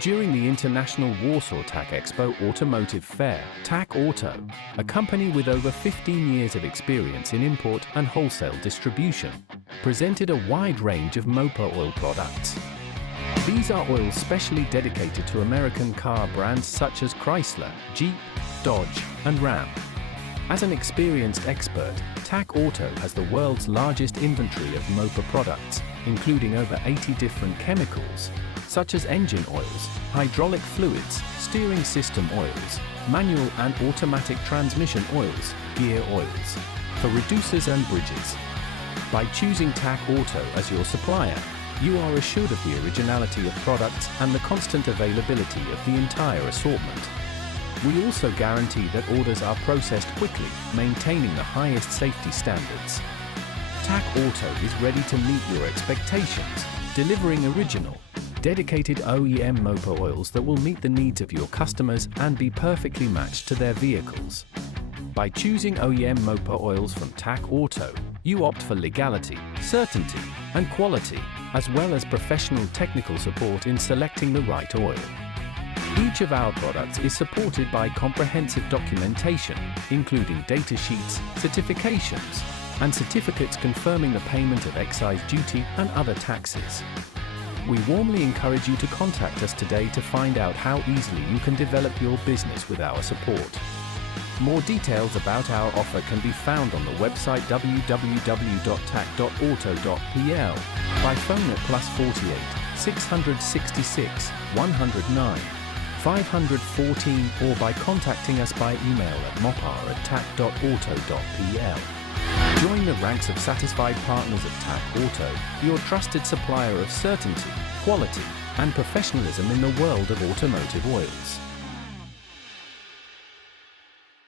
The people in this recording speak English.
During the International Warsaw Ptak Expo Automotive Fair, Ptak Auto, a company with over 15 years of experience in import and wholesale distribution, presented a wide range of Mopar oil products. These are oils specially dedicated to American car brands such as Chrysler, Jeep, Dodge, and Ram. As an experienced expert, Ptak Auto has the world's largest inventory of Mopar products, including over 80 different chemicals, such as engine oils, hydraulic fluids, steering system oils, manual and automatic transmission oils, gear oils, for reducers and bridges. By choosing Ptak Auto as your supplier, you are assured of the originality of products and the constant availability of the entire assortment. We also guarantee that orders are processed quickly, maintaining the highest safety standards. Ptak Auto is ready to meet your expectations, delivering original, dedicated OEM Mopar oils that will meet the needs of your customers and be perfectly matched to their vehicles. By choosing OEM Mopar oils from Ptak Auto, you opt for legality, certainty, and quality, as well as professional technical support in selecting the right oil. Each of our products is supported by comprehensive documentation, including data sheets, certifications, and certificates confirming the payment of excise duty and other taxes. We warmly encourage you to contact us today to find out how easily you can develop your business with our support. More details about our offer can be found on the website www.ptak.auto.pl, by phone at +48 666 109 514, or by contacting us by email at mopar@ptak.auto.pl. Join the ranks of satisfied partners of Ptak Auto, your trusted supplier of certainty, quality, and professionalism in the world of automotive oils.